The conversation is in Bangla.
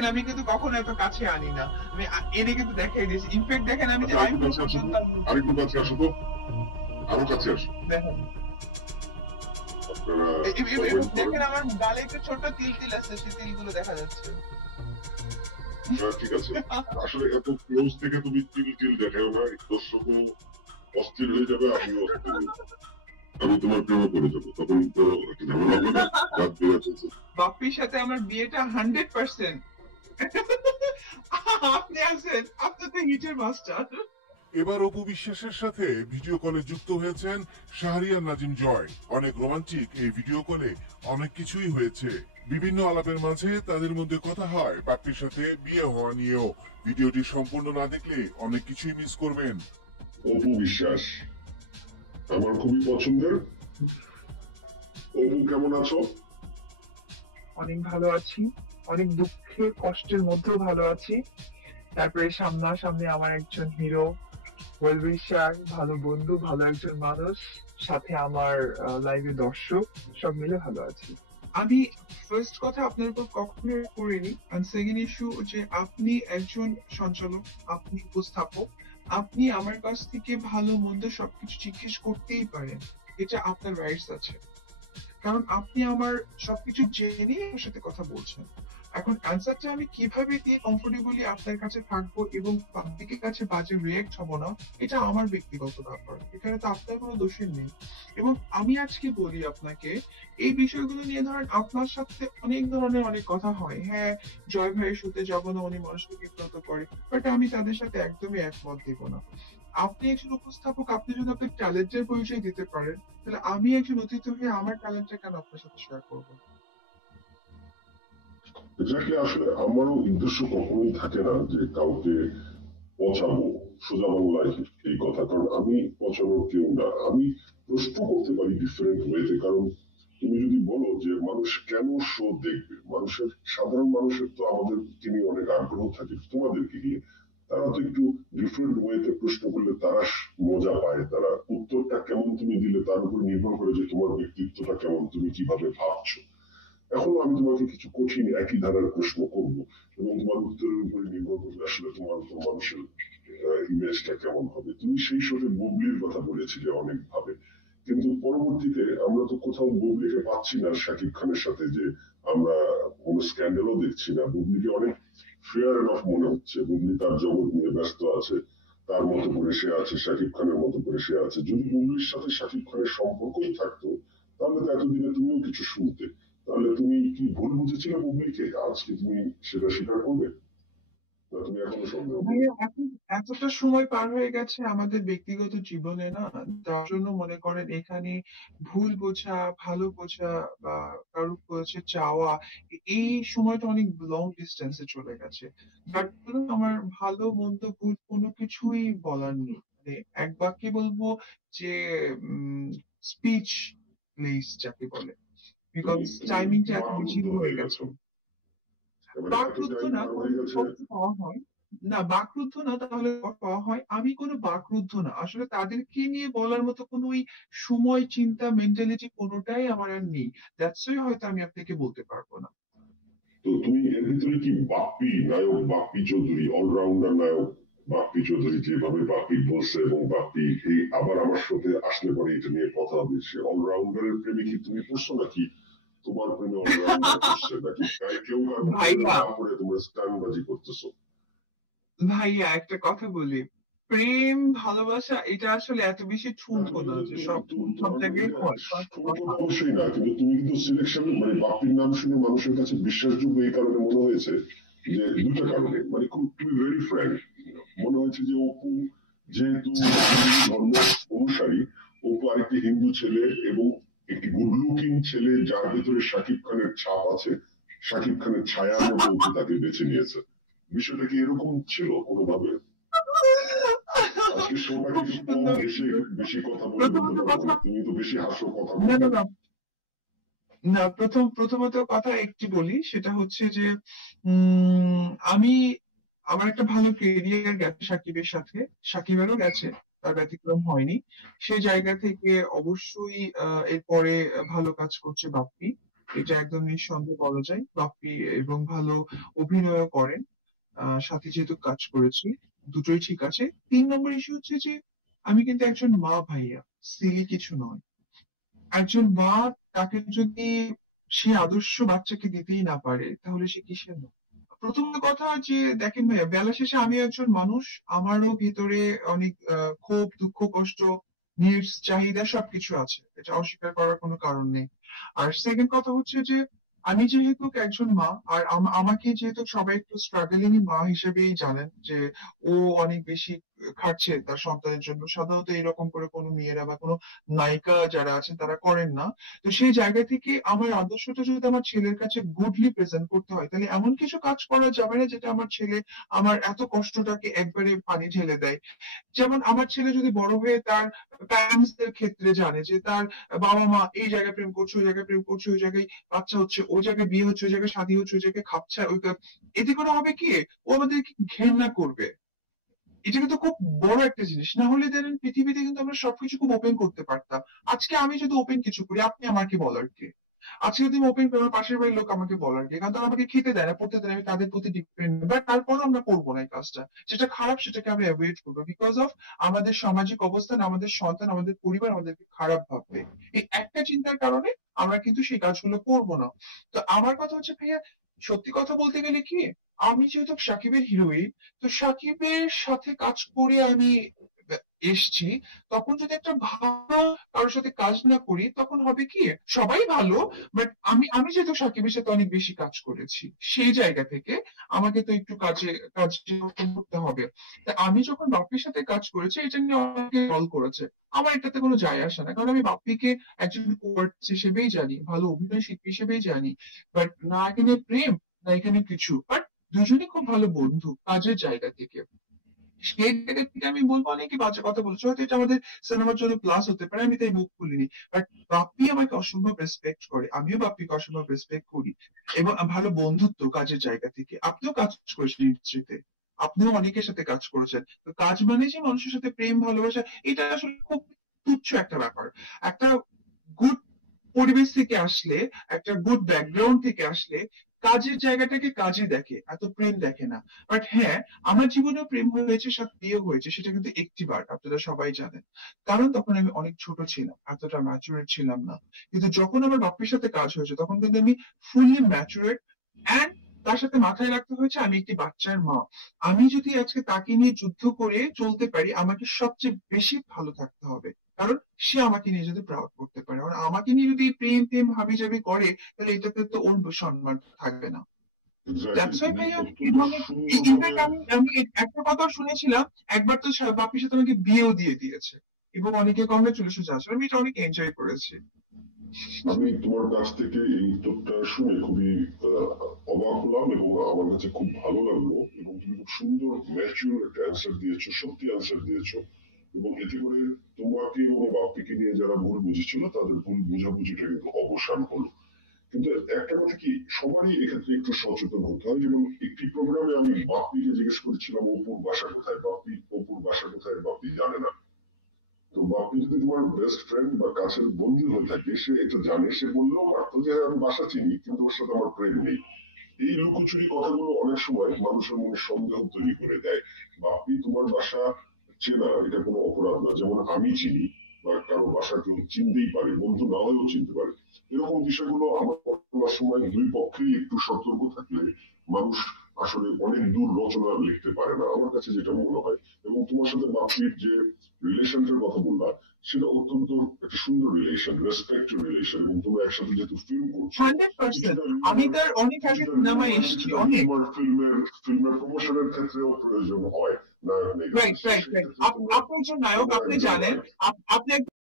দেখেন আমি কিন্তু কখনো এত কাছে আনি না, আমি এনে কিন্তু দেখাই দিয়েছি। ইনফ্যাক্ট দেখেন আমি যে লাইভ আরেকটু কাছে আসো তো, আরো কাছে আসো। দেখেন দেখেন আমার গালে একটু ছোট তিল তিল আছে, সেই তিলগুলো দেখা যাচ্ছে। ঠিক আছে, আসলে এত ক্লোজ থেকে তুমি তিল তিল দেখাও না, দর্শকও অস্থির হয়ে যাবে, আমিও অস্থির হয়ে যাবো, আমি তোমার প্রেমে পড়ে যাবো, তখন তো একটা ঝামেলা হবে না। রাত বেড়ে বাপ্পির সাথে আমার বিয়েটা 100%। আপনি আছেন, আপনি তো হিটের মাস্টার। এবার অপু বিশ্বাসের সাথে ভিডিও কলে যুক্ত হয়েছেন শাহরিয়ার নাজিম জয়। অনেক রোমান্টিক এই ভিডিও কলে, অনেক কিছুই হয়েছে। বিভিন্ন আলাপের মাঝে তাদের মধ্যে কথা হয় বাপ্পির সাথে বিয়ে হওয়া নিয়েও। ভিডিওটি সম্পূর্ণ না দেখলে অনেক কিছুই মিস করবেন। অপু বিশ্বাস আমার খুবই পছন্দের। অপু কেমন আছো? অনেক ভালো আছি, অনেক দুঃখে কষ্টের মধ্যেও ভালো আছি। তারপরে সামনাসামনি আমার একজন হিরো, ওয়েল উইশার, ভালো বন্ধু, ভালো একজন মানুষ, সাথে আমার লাইভে দর্শক, সব মিলে ভালো আছি। আমি ফার্স্ট কথা আপনার উপর কখনো করিনি, এন্ড সেকেন্ড ইস্যু যে আপনি একজন সঞ্চালক, আপনি উপস্থাপক, আপনি আমার কাছ থেকে ভালো মন্দ সবকিছু জিজ্ঞেস করতেই পারেন, এটা আপনার রাইটস আছে, কারণ আপনি আমার সবকিছু জেনে আমার সাথে কথা বলছেন। এখন অ্যান্সারটা আমি কিভাবে দিয়ে কমফোর্টেবলি আপনার কাছে থাকবো এবং পাবলিকের কাছে বাজে রিয়েক্ট হবো না, এটা আমার ব্যক্তিগত ব্যাপার, এখানে তো আপনার কোনো দোষের নেই। এবং আমি আজকে বলি আপনাকে, এই বিষয়গুলো নিয়ে ধরেন আপনার সাথে অনেক ধরনের অনেক কথা হয়, হ্যাঁ জয় ভাইয়ের শুতে যাবো না, উনি মানুষকে বিব্রত করে, বাট আমি তাদের সাথে একদমই একমত দিব না। আপনি একজন উপস্থাপক, আপনি যদি আপনার ট্যালেন্টের পরিচয় দিতে পারেন, তাহলে আমি একজন অতিথি হয়ে আমার ট্যালেন্টটা কেন আপনার সাথে শেয়ার করবো? এটাকে আসলে আমারও উদ্দেশ্য কখনোই থাকে না যে কাউকে পচাবো, সোজা বাংলায় এই কথা, কারণ আমি পচানোর কেউ না। আমি প্রশ্ন করতে পারি ডিফারেন্ট ওয়েতে, কারণ তুমি যদি বলো যে মানুষ কেন শো দেখবে, মানুষের সাধারণ মানুষের তো আমাদের নিয়ে অনেক আগ্রহ থাকে তোমাদেরকে নিয়ে, তারা তো একটু ডিফারেন্ট ওয়েতে প্রশ্ন করলে তারা মজা পায়, তারা উত্তরটা কেমন তুমি দিলে তার উপর নির্ভর করে যে তোমার ব্যক্তিত্বটা কেমন, তুমি কিভাবে ভাবছো। এখন আমি তোমাকে কিছু কঠিন একই ধারার প্রশ্ন করব এবং তোমার উত্তরের উপরে নির্ভর করবে আসলে তোমার উপর মানুষের ইমেজটা কেমন হবে। তুমি সেই সাথে বুবলির কথা বলেছিলে অনেক ভাবে, কিন্তু পরবর্তীতে আমরা তো কোথাও বুবলিকে পাচ্ছি না শাকিব খানের সাথে, যে আমরা কোনো স্ক্যান্ডালও দেখছি না। বুবলিকে অনেক ফেয়ার এনাফ মনে হচ্ছে, বুবলি তার জগৎ নিয়ে ব্যস্ত আছে, তার মতো করে সে আছে, শাকিব খানের মতো করে সে আছে। যদি বুবলির সাথে শাকিব খানের সম্পর্কই থাকতো তাহলে তো এতদিনে তুমিও কিছু শুনতে। তাহলে তুমি কি ভুল বুঝেছিলে বুবলিকে? আজকে তুমি সেটা স্বীকার করবে, না তুমি এখনো সন্দেহ করবে? ভাইয়া, এতটা সময় পার হয়ে গেছে আমাদের ব্যক্তিগত জীবনে না, যার জন্য মনে করেন এখানে ভুল বোঝা, ভালো বোঝা বা কারোর কাছে চাওয়া, এই সময়টা অনেক লং ডিস্টেন্সে চলে গেছে। বাট আমার ভালো মন্দ ভুল কোনো কিছুই বলার নেই, মানে এক বাক্যে বলবো যে স্পিচ প্লেস যাকে বলে, বিকজ টাইমিংটা এত বেশি বাকরুদ্ধ হয়ে হয়ে গেছে। গেছো, এবার এত বাকরুদ্ধ টাইম না, পার কোনো হয়ে যদি গেছে। কষ্ট পাওয়া হয়, না বাকরুদ্ধ না, তাহলে পাওয়া হয় আমি কোনো বাকরুদ্ধ না, আসলে তাদেরকে নিয়ে বলার মতো কোনো ওই সময়, চিন্তা, মেন্টালিটি কোনোটাই আমার আর নেই। দ্যাটস ওয়াই হয়তো আমি আপনাকে বলতে পারবো না। তো তুমি এর ভিতরে কি বাপ্পি নায়ক, বাপ্পি চৌধুরী অলরাউন্ডার নায়ক, বাপ্পি চৌধুরী যেভাবে বাপ্পি বলছে এবং বাপ্পি এই আবার আমার সাথে আসলে পরে এটা নিয়ে কথা হবে, সে অলরাউন্ডারের প্রেমে কি তুমি পড়ছো, নাকি তোমার প্রেমে অলরাউন্ডার পড়ছে, নাকি কেউ কারো প্রেমে ভাইয়া, না পড়ে তোমরা স্ট্যান্ডবাজি করতেছো? ভাইয়া একটা কথা বলি, প্রেম ভালোবাসা এটা আসলে এত বেশি ঠুনকো না যে সব সব জায়গায় হয়, first কথা। অবশ্যই না, কিন্তু তুমি কিন্তু সিলেকশন মানে বাপ্পির নাম শুনে মানুষের কাছে বিশ্বাসযোগ্য এই কারণে মনে হয়েছে যে দুটা কারণে, মানে খুব টু ভেরি ফ্র্যাঙ্ক, মনে হয়েছে যে অপু যেহেতু হিন্দু ধর্ম অনুসারী, অপু আরেকটি হিন্দু ছেলে এবং একটি গুড লুকিং ছেলে যার ভিতরে শাকিব খানের ছাপ আছে, শাকিব খানের ছায়ার মতো অপু তাকে বেছে নিয়েছে। বিষয়টা কি এরকম ছিল কোনোভাবে? আজকে শোটা খুব কিছু কম সুন্দর। বেশি বেশি কথা বলে বলতে প্রথমত পারবো কথা, না, তুমি তো বেশি হাসো কথা না বলতে। না না না, প্রথমত কথা একটি বলি, সেটা হচ্ছে যে উম আমি, আমার একটা ভালো কেরিয়ার গেছে সাকিবের সাথে, সাকিবেরও গেছে, তার ব্যতিক্রম হয়নি। সেই জায়গা থেকে অবশ্যই এরপরে ভালো কাজ করছে বাপ্পি। এটা একদম নিঃসন্দেহে বলা যায়। বাপ্পি এবং ভালো অভিনয়ও করেন। সাথে যেহেতু কাজ করেছি, দুটোই ঠিক আছে। ৩ নম্বর ইস্যু হচ্ছে যে আমি কিন্তু একজন মা ভাইয়া, সিলি কিছু নয়। একজন মা, তাকে যদি সে আদর্শ বাচ্চাকে দিতেই না পারে তাহলে সে কিসের মা? প্রথম কথা যে দেখেন ভাইয়া, বেলা শেষে আমি একজন মানুষ, আমারও ভিতরে অনেক ক্ষোভ, দুঃখ, কষ্ট, নিডস, চাহিদা সবকিছু আছে, এটা অস্বীকার করার কোনো কারণ নেই। আর সেকেন্ড কথা হচ্ছে যে আমি যেহেতু একজন মা, আর আমাকে যেহেতু সবাই একটু স্ট্রাগলিং মা হিসেবেই জানেন, যে ও অনেক বেশি খাটছে তার সন্তানের জন্য। সাধারণত এরকম করে কোনো মেয়েরা বা কোনো নায়িকা যারা আছেন তারা করেন না। তো সেই জায়গা থেকে আমার আদর্শটা যদি আমার ছেলের কাছে গুডলি প্রেজেন্ট করতে হয়, তাহলে এমন কিছু কাজ করা যাবে না যেটা আমার ছেলে আমার এত কষ্টটাকে একবারে পানি ঢেলে দেয়। যেমন আমার ছেলে যদি বড় হয়ে তার প্যারেন্টস দের ক্ষেত্রে জানে যে তার বাবা মা এই জায়গায় প্রেম করছে, ওই জায়গায় প্রেম করছে, ওই জায়গায় বাচ্চা হচ্ছে, ওই জায়গায় বিয়ে হচ্ছে, ওই জায়গায় শাদী হচ্ছে, ওই জায়গায় খাপছা, এতে করে হবে কি, ও আমাদেরকে ঘেন্না করবে। এটা কিন্তু খুব বড় একটা জিনিস। না হলে ধরেন পৃথিবীতে কিন্তু আমরা সবকিছু খুব ওপেন করতে পারতাম। আজকে আমি যদি ওপেন কিছু করি, আপনি আমাকে বলার কে? আজকে যদি ওপেন করি, আমার পাশের বাড়ির লোক আমাকে বলার কে? কারণ তারা আমাকে খেতে দেয় না, পড়তে দেয় না, আমি তাদের প্রতি ডিপেন্ড। বাট তারপরও আমরা করবো না এই কাজটা। যেটা খারাপ সেটাকে আমরা অ্যাভয়েড করবো, বিকজ অফ আমাদের সামাজিক অবস্থান, আমাদের সন্তান, আমাদের পরিবার আমাদেরকে খারাপ ভাববে। এই একটা চিন্তার কারণে আমরা কিন্তু সেই কাজগুলো করবো না। তো আমার কথা হচ্ছে ভাইয়া, সত্যি কথা বলতে গেলে কি, আমি যেহেতু সাকিবের হিরোইন, তো সাকিবের সাথে কাজ করে আমি এসছি, তখন যদি একটা ভালো কারোর সাথে কাজ না করি তখন হবে কি, সবাই ভালো, বাট আমি আমি যেহেতু সাকিবের সাথে অনেক বেশি কাজ করেছি, সেই জায়গা থেকে আমাকে তো একটু কাজ করতে হবে। তা আমি যখন বাপ্পির সাথে কাজ করেছি, এটা নিয়ে অনেকে কল করেছে, আমার এটাতে কোনো যায় আসে না, কারণ আমি বাপ্পিকে একজন কোয়ার্টস হিসেবেই জানি, ভালো অভিনয় শিল্পী হিসেবেই জানি। বাট না এখানে প্রেম, না এখানে কিছু, বাট দুজনই খুব ভালো বন্ধু কাজের জায়গা থেকে। সেই জায়গা থেকে আমি বলবো, অনেকে বাজে কথা বলছে, হয়তো এটা আমাদের সিনেমার জন্য প্লাস হতে পারে, আমি তাই মুখ খুলিনি। বাট বাপ্পি আমাকে অসম্ভব রেসপেক্ট করে, আমিও বাপ্পিকে অসম্ভব রেসপেক্ট করি। এবং ভালো বন্ধুত্ব কাজের জায়গা থেকে। আপনিও কাজ করেছেন ইন্ডাস্ট্রিতে, আপনিও অনেকের সাথে কাজ করেছেন। তো কাজ মানে যে মানুষের সাথে প্রেম ভালোবাসা, এটা আসলে খুব তুচ্ছ একটা ব্যাপার। একটা গুড পরিবেশ থেকে আসলে, একটা গুড ব্যাকগ্রাউন্ড থেকে আসলে, কাজের জায়গাটাকে কাজে দেখে, এত প্রেম দেখে না। বাট হ্যাঁ, আমার জীবনেও প্রেম হয়েছে, সাথে বিয়ে হয়েছে, সেটা কিন্তু একটিবার, আপনারা সবাই জানেন। কারণ তখন আমি অনেক ছোট ছিলাম, এতটা ম্যাচুরেট ছিলাম না। কিন্তু যখন আমার বাপ্পির সাথে কাজ হয়েছে, তখন কিন্তু আমি ফুললি ম্যাচুরেট। অ্যান্ড তার সাথে মাথায় রাখতে হয়েছে আমি একটি বাচ্চার মা। আমি যদি আজকে তাকে নিয়ে যুদ্ধ করে চলতে পারি, আমাকে সবচেয়ে বেশি ভালো থাকতে হবে। কারণ সে আমাকে নিয়ে যদি প্রাউড করতে পারে, আর আমাকে নিয়ে যদি প্রেম প্রেম হাবিজাবি করে, তাহলে এটাতে তো ওর সম্মান থাকবে না। এক্স্যাক্টলি, দ্যাটস ওয়াই তুমি ভাইয়া, এই অত্যন্ত ধরনের, সুন্দরভাবে। ইনফ্যাক্ট আমি আমি একটা কথা শুনেছিলাম, একবার তো বাপির সাথে আমাকে বিয়েও দিয়ে দিয়েছে, এবং অনেকে কংগ্রেচুলেশন জানাচ্ছে, আমি এটা অনেক এনজয় করেছি। আমি তোমার কাছ থেকে এই উত্তরটা শুনে খুবই অবাক হলাম এবং আমার কাছে খুব ভালো লাগলো, এবং তুমি খুব সুন্দর ম্যাচিউর একটা অ্যান্সার দিয়েছো, সত্যি অ্যান্সার দিয়েছো। এবং এতে করে তোমাকে এবং বাপ্পিকে নিয়ে যারা ভুল বুঝেছিল তাদের ভুল বোঝাবুঝিটা কিন্তু অবসান হলো। কিন্তু একটা কথা কি, সবারই এক্ষেত্রে একটু সচেতন হতে হয়। যেমন একটি প্রোগ্রামে আমি বাপ্পিকে জিজ্ঞেস করেছিলাম অপুর বাসা কোথায়, অপুর বাসা কোথায় বাপ্পি জানে না। তো বাপ্পি যদি তোমার বেস্ট ফ্রেন্ড বা কাছের বন্ধু হয়ে থাকে, সে এটা জানে, সে বললেও পারতো যে আমি বাসা চিনি কিন্তু ওর সাথে আমার প্রেম নেই। এই লুকোচুরি কথাগুলো অনেক সময় মানুষের মনে সন্দেহ তৈরি করে দেয়। বাপ্পি তোমার বাসা চেনা এটা কোনো অপরাধ না, যেমন আমি চিনি বা কারো বাসা কেউ চিনতেই পারে, বন্ধু না হলেও চিনতে পারে। এরকম বিষয়গুলো আমার বলার সময় দুই পক্ষেই একটু সতর্ক থাকলে মানুষ আসলে অনেক দূর রচনা লিখতে পারে না, আমার কাছে যেটা মনে হয়। এবং তোমার সাথে বাপ্পির যে রিলেশনটার কথা বললা, সেটা অত্যন্ত একটা সুন্দর রিলেশন, রেসপেক্টেড রিলেশন, এবং তোমরা একসাথে যেহেতু ফিল্ম করছো, 100%। কিছুটা আমি রিউমার, তার অনেক আগে কিছুটা সিনেমায় রিউমার, এসেছি কিছুটা অনেক। রিউমার ফিল্মের প্রমোশনের ক্ষেত্রেও প্রয়োজন হয় নায়ক নায়িকা। Right right right. সেক্ষেত্রে তোমরা আপনি একজন নায়ক, তোমরা আপনি একজন জানেন, নায়ক। আপনি